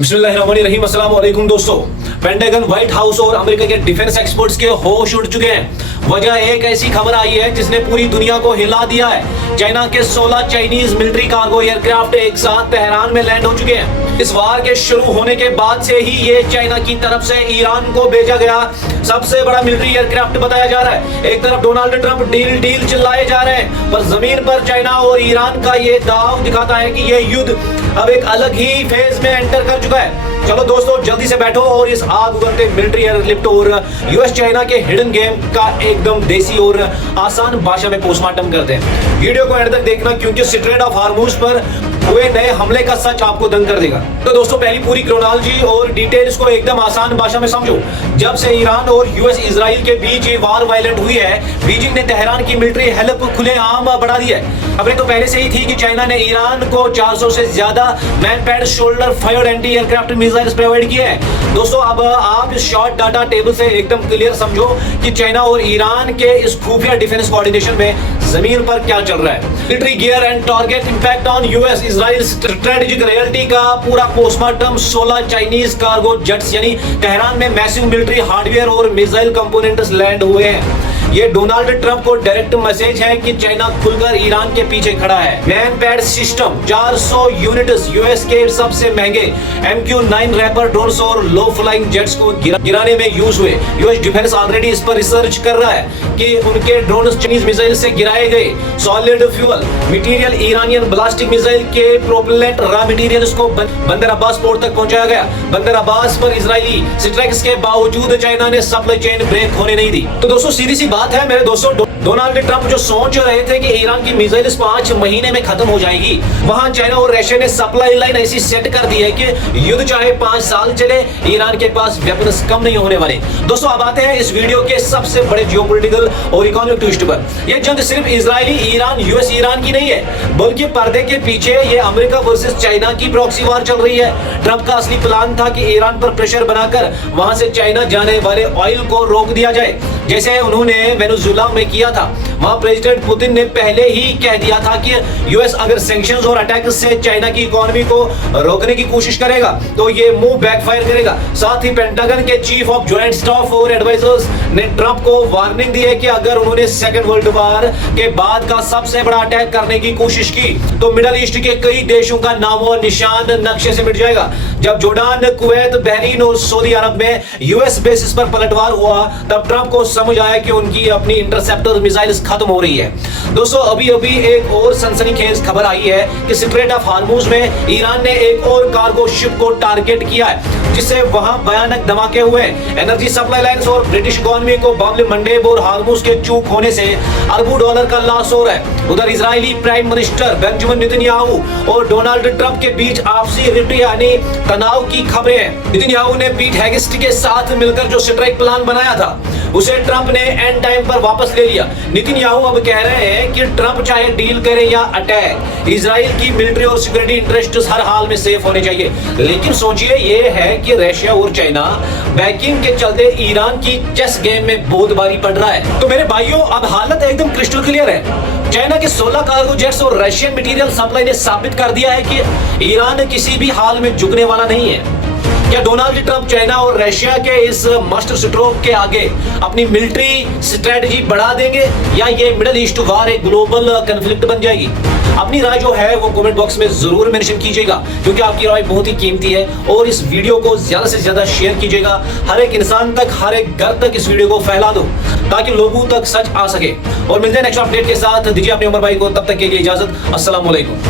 बिस्मिल्लाहिर्रहमानिर्रहीम। अस्सलाम वालेकुम दोस्तों। पेंटागन, व्हाइट हाउस और अमेरिका के डिफेंस एक्सपर्ट्स के होश उड़ चुके हैं। वजह एक ऐसी खबर आई है जिसने पूरी दुनिया को हिला दिया है। चाइना के 16 चाइनीज मिलिट्री कार्गो एयरक्राफ्ट एक साथ तेहरान में लैंड हो चुके हैं। इस वार के शुरू होने के बाद से ही ये चाइना की तरफ से ईरान को भेजा गया सबसे बड़ा मिलिट्री एयरक्राफ्ट बताया जा रहा है। एक तरफ डोनाल्ड ट्रंप डील डील चिल्लाए जा रहे हैं, पर जमीन पर चाइना और ईरान का ये दाव दिखाता है कि ये युद्ध अब एक अलग ही फेज में एंटर कर चुका है। चलो दोस्तों, जल्दी से बैठो और इस आग उगलते मिलिट्री एयरलिफ्ट और यूएस चाइना के हिडन गेम का एकदम देसी और आसान भाषा में पोस्टमार्टम करते हैं। वीडियो को एंड तक देखना, क्योंकि स्ट्रेट ऑफ हार्मूज पर हुए नए हमले का सच आपको दंग कर देगा। तो दोस्तों, पहली पूरी क्रोनोलॉजी और डिटेल्स को एकदम आसान भाषा में समझो। जब से ईरान और यूएस इजराइल के बीच ये वार वायलेंट हुई है, बीजिंग ने तेहरान की मिलिट्री हेल्प खुलेआम बढ़ा दी है। खबरें तो पहले से ही थी कि चाइना ने ईरान को 400 से ज्यादा man pad shoulder fired anti aircraft missiles provide किए हैं। दोस्तों, अब आप इस शॉर्ट डाटा टेबल से एकदम क्लियर समझो कि चाइना और ईरान के इस खुफिया डिफेंस कोऑर्डिनेशन में जमीन पर क्या चल रहा है। Military gear and target impact on US Israel strategic reality का पूरा पोस्टमार्टम 16 चाइनीज कार्गो जेट्स यानी तेहरान में मैसिव मिलिट्री हार्डवेयर और मिसाइल कंपोनेंट्स लैंड हुए हैं। ये डोनाल्ड ट्रंप को डायरेक्ट मैसेज है कि चाइना खुलकर ईरान के पीछे खड़ा है। Man pad system 400 units US के सबसे महंगे MQ-9 रैपर ड्रोन्स और लो फ्लाइंग जेट्स को गिराने में यूज हुए। यूएस डिफेंस ऑलरेडी इस पर रिसर्च कर रहा है कि उनके ड्रोन चाइनीज मिसाइल से गिराए गए solid fuel material Iranian ballistic missile के प्रोपेलेंट रॉ मटेरियल्स को बंदर अब्बास पोर्ट तक पहुंचाया गया। बंदर अब्बास पर इजरायली स्ट्राइक्स के बावजूद चाइना ने सप्लाई चेन ब्रेक होने नहीं दी। तो दोस्तों, सीधी सी बात है मेरे दोस्तों, डोनाल्ड ट्रंप जो सोच रहे थे कि ईरान की मिसाइल्स 5 महीने में खत्म हो जाएगी, वहां चाइना और रशिया ने सप्लाई लाइन ऐसी सेट कर दी है कि युद्ध चाहे 5 साल चले, ईरान के पास वेपन्स कम नहीं होने वाले। दोस्तों, अब आते हैं इस वीडियो के सबसे बड़े जियोपॉलिटिकल और इकोनॉमिक ट्विस्ट पर। यह जंग सिर्फ इजरायली ईरान यूएस ईरान की नहीं है, बल्कि पर्दे के पीछे ये अमेरिका वर्सेस चाइना की प्रॉक्सी वार चल रही है। ट्रंप का असली प्लान था कि ईरान पर प्रेशर बनाकर वहां से चाइना जाने वाले ऑयल को रोक दिया जाए, जैसे उन्होंने वेनेजुएला में किया था। वहां प्रेसिडेंट पुतिन ने पहले ही कह दिया था कि यूएस अगर सैंक्शंस और अटैक्स से चाइना की इकोनॉमी को रोकने की कोशिश करेगा तो ये मूव बैकफायर करेगा। साथ ही पेंटागन के चीफ ऑफ जॉइंट स्टाफ और एडवाइजर्स ने ट्रंप को वार्निंग दी है कि अगर उन्होंने सेकेंड वर्ल्ड वॉर के बाद का सबसे बड़ा अटैक करने की कोशिश की तो मिडल ईस्ट के कई देशों का नाम और निशान नक्शे से मिट जाएगा। जब जोर्डान, कुवैत, बहरीन और सऊदी अरब में यूएस बेसिस पर पलटवार हुआ, तब ट्रंप को समझ आया कि उनकी अपनी इंटरसेप्टर मिसाइल्स खत्म हो रही है। दोस्तों, अभी अभी एक और सनसनीखेज खबर आई है कि स्ट्रेट ऑफ हार्मूज में ईरान ने एक और कार्गो शिप को टारगेट किया है, जिससे वहां भयानक धमाके हुए। एनर्जी सप्लाई लाइंस और ब्रिटिश इकोनॉमी को बम मंडेब और हार्मूज के चूक होने से अरबों डॉलर का लॉस हो रहा है। उधर Israeli prime minister Benjamin Netanyahu और डोनाल्ड ट्रंप के बीच आपसी रिफ्ट यानी तनाव की खबरें हैं। नेतन्याहू ने पीट हेगेस्ट के साथ मिलकर जो स्ट्राइक प्लान बनाया था, उसे ट्रंप ने एंड टाइम पर वापस ले लिया। नेतन्याहू अब कह रहे हैं कि ट्रंप चाहे डील करे या अटैक, इजराइल की मिलिट्री और सिक्योरिटी इंटरेस्ट हर हाल में सेफ होने चाहिए। लेकिन सोचिए ये है कि रशिया और चाइना बैकिंग के चलते ईरान की चेस गेम में बहुत भारी पड़ रहा है। तो मेरे भाइयों, अब हालत एकदम क्रिस्टल क्लियर है। चाइना के 16 कार्गो जेट्स और रशियन मटेरियल सप्लाई ने साबित कर दिया है कि ईरान किसी भी हाल में झुकने वाला नहीं है। क्या डोनाल्ड ट्रंप चाइना और रशिया के इस मास्टर स्ट्रोक के आगे अपनी मिलिट्री स्ट्रेटजी बढ़ा देंगे, या ये मिडिल ईस्ट वार एक ग्लोबल कॉन्फ्लिक्ट बन जाएगी? अपनी राय जो है वो कमेंट बॉक्स में जरूर मेंशन कीजिएगा, क्योंकि आपकी राय बहुत ही कीमती है। और इस वीडियो को ज्यादा से ज्यादा शेयर कीजिएगा, हर एक इंसान तक, हर एक घर तक इस वीडियो को फैला दो, ताकि लोगों तक सच आ सके। और मिलते हैं नेक्स्ट अपडेट के साथ। दीजिए अपने उमर भाई को तब तक के लिए इजाजत। अस्सलाम वालेकुम।